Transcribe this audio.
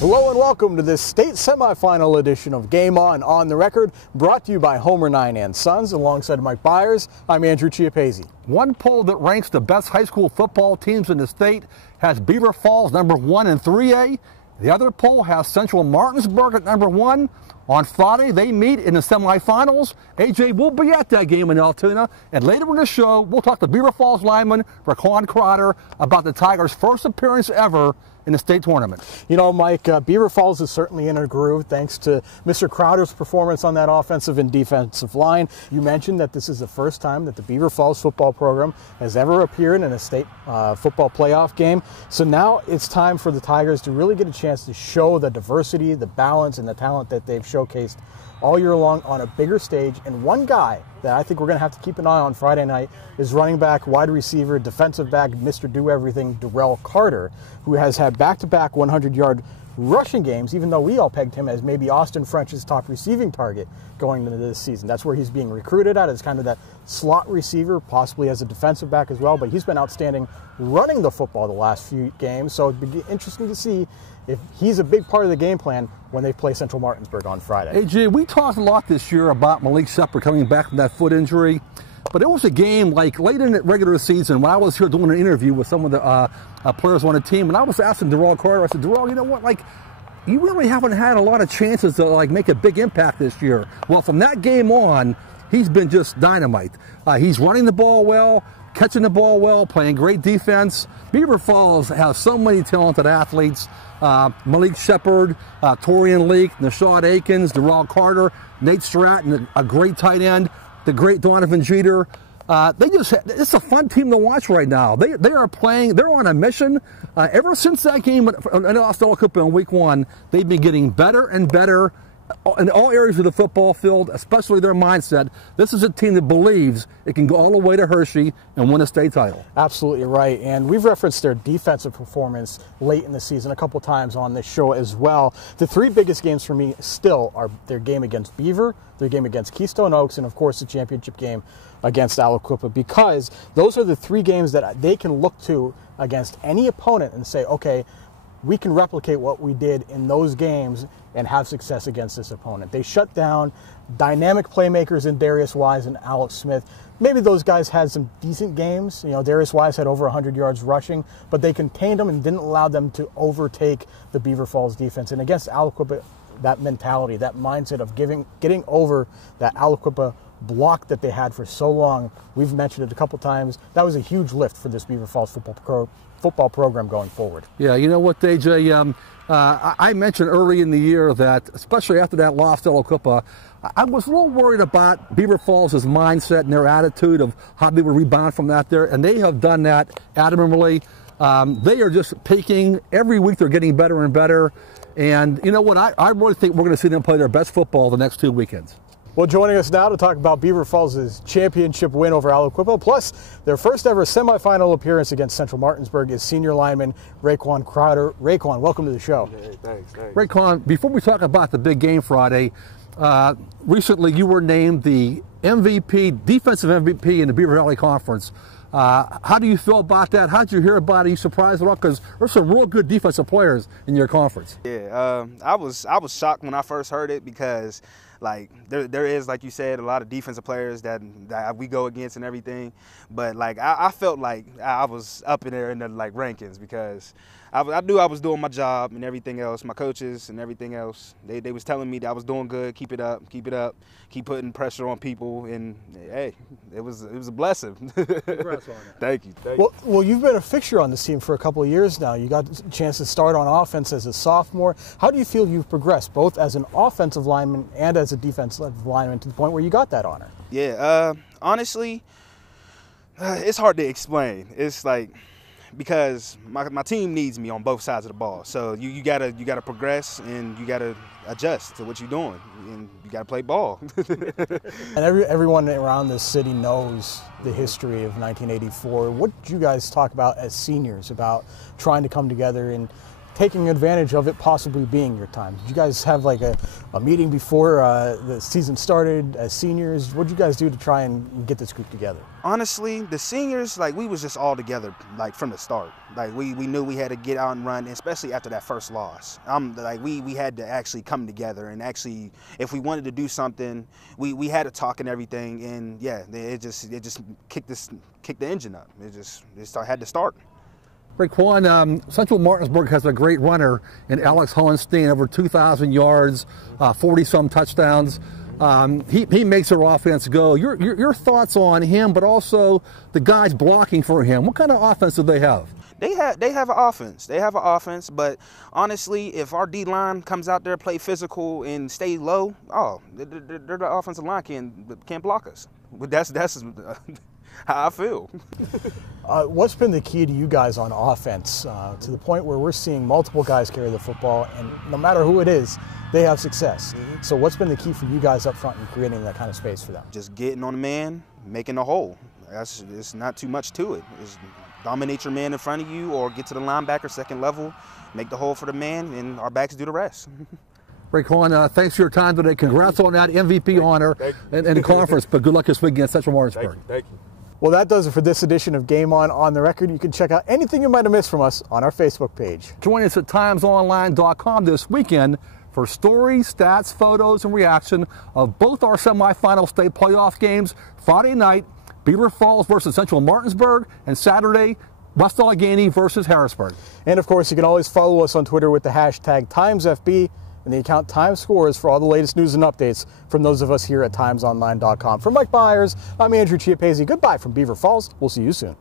Hello and welcome to this state semifinal edition of Game On the Record, brought to you by Homer 9 and Sons. Alongside Mike Bires, I'm Andrew Chiappazzi. One poll that ranks the best high school football teams in the state has Beaver Falls #1 in 3A. The other poll has Central Martinsburg at #1. On Friday, they meet in the semifinals. AJ will be at that game in Altoona. And later in the show, we'll talk to Beaver Falls lineman Raquan Crowder about the Tigers' first appearance ever in the state tournament. You know, Mike, Beaver Falls is certainly in a groove thanks to Mr. Crowder's performance on that offensive and defensive line. You mentioned that this is the first time that the Beaver Falls football program has ever appeared in a state football playoff game. So now it's time for the Tigers to really get a chance to show the diversity, the balance, and the talent that they've showcased all year long on a bigger stage. And one guy that I think we're going to have to keep an eye on Friday night is running back, wide receiver, defensive back, Mr. Do-Everything, Darrell Carter, who has had back-to-back 100-yard rushing games, even though we all pegged him as maybe Austin French's top receiving target going into this season. That's where he's being recruited at, as kind of that slot receiver, possibly as a defensive back as well, but he's been outstanding running the football the last few games, so it'd be interesting to see if he's a big part of the game plan when they play Central Martinsburg on Friday. AJ, we talked a lot this year about Malik Shepard coming back from that foot injury, but it was a game like late in the regular season when I was here doing an interview with some of the players on the team, and I was asking Darrell Carter, I said, Darrell, you know what, like, you really haven't had a lot of chances to like make a big impact this year. Well, from that game on, he's been just dynamite. He's running the ball well, catching the ball well, playing great defense. Beaver Falls has so many talented athletes. Malik Shepard, Torian Leak, Nashad Akins, Darrell Carter, Nate Stratton, a great tight end, the great Donovan Jeter. It's a fun team to watch right now. They are playing, they're on a mission. Ever since that game in Osceola in week 1, they've been getting better and better in all areas of the football field, especially their mindset. This is a team that believes it can go all the way to Hershey and win a state title. Absolutely right, and we've referenced their defensive performance late in the season a couple times on this show as well. The three biggest games for me still are their game against Beaver, their game against Keystone Oaks, and of course the championship game against Aliquippa, because those are the three games that they can look to against any opponent and say, okay, we can replicate what we did in those games and have success against this opponent. They shut down dynamic playmakers in Darius Wise and Alex Smith. Maybe those guys had some decent games. You know, Darius Wise had over 100 yards rushing, but they contained them and didn't allow them to overtake the Beaver Falls defense. And against Aliquippa, that mentality, that mindset of getting over that Aliquippa block that they had for so long, we've mentioned it a couple times, that was a huge lift for this Beaver Falls football program going forward. Yeah, you know what, AJ, I mentioned early in the year that, especially after that loss to Aliquippa, I was a little worried about Beaver Falls' mindset and their attitude of how they would rebound from that there, and they have done that admirably. They are just peaking. Every week they're getting better and better, and you know what, I really think we're going to see them play their best football the next 2 weekends. Well, joining us now to talk about Beaver Falls' championship win over Aliquippa, plus their first ever semifinal appearance against Central Martinsburg, is senior lineman Raquan Crowder. Raquan, welcome to the show. Hey, thanks. Raquan, before we talk about the big game Friday, recently you were named the MVP, defensive MVP in the Beaver Valley Conference. How do you feel about that? How did you hear about it? Are you surprised at all? Because there's some real good defensive players in your conference. Yeah, I was shocked when I first heard it, because like there is, like you said, a lot of defensive players that we go against and everything, but like I felt like I was up in there in the like rankings, because I knew I was doing my job and everything else. My coaches and everything else, they was telling me that I was doing good. Keep it up, keep putting pressure on people, and hey, it was a blessing. Congrats on it. Thank you. Well, you've been a fixture on this team for a couple of years now. You got a chance to start on offense as a sophomore. How do you feel you've progressed, both as an offensive lineman and as a defensive lineman, to the point where you got that honor? Yeah, honestly, it's hard to explain. It's like, because my team needs me on both sides of the ball. So you gotta progress, and you gotta adjust to what you're doing, and you gotta play ball. And everyone around this city knows the history of 1984. What did you guys talk about as seniors about trying to come together and taking advantage of it possibly being your time? Did you guys have like a meeting before the season started as seniors? What did you guys do to try and get this group together? Honestly, the seniors, like, we was just all together, like, from the start. Like, we knew we had to get out and run, especially after that first loss. Like, we had to actually come together and actually, if we wanted to do something, we had to talk and everything. And yeah, it just kicked the engine up. It had to start. Raquan, Central Martinsburg has a great runner in Alex Hohenstein, over 2,000 yards, 40-some touchdowns. He makes their offense go. Your thoughts on him, but also the guys blocking for him. What kind of offense do they have? They have an offense. They have an offense, but honestly, if our D-line comes out there, play physical, and stay low, the offensive line can't block us. But that's how I feel. What's been the key to you guys on offense to the point where we're seeing multiple guys carry the football, and no matter who it is, they have success? So what's been the key for you guys up front in creating that kind of space for them? Just getting on the man, making a hole. It's not too much to it. It's dominate your man in front of you, or get to the linebacker second level, make the hole for the man, and our backs do the rest. Raquan, thanks for your time today. Congrats on that MVP honor in the conference, but good luck this week against Central Martinsburg. Thank you. Well, that does it for this edition of Game On the Record. You can check out anything you might have missed from us on our Facebook page. Join us at timesonline.com this weekend for stories, stats, photos, and reaction of both our semifinal state playoff games. Friday night, Beaver Falls versus Central Martinsburg, and Saturday, West Allegheny versus Harrisburg. And of course, you can always follow us on Twitter with the hashtag TimesFB and the account Times Scores for all the latest news and updates from those of us here at timesonline.com. For Mike Bires, I'm Andrew Chiappazzi. Goodbye from Beaver Falls. We'll see you soon.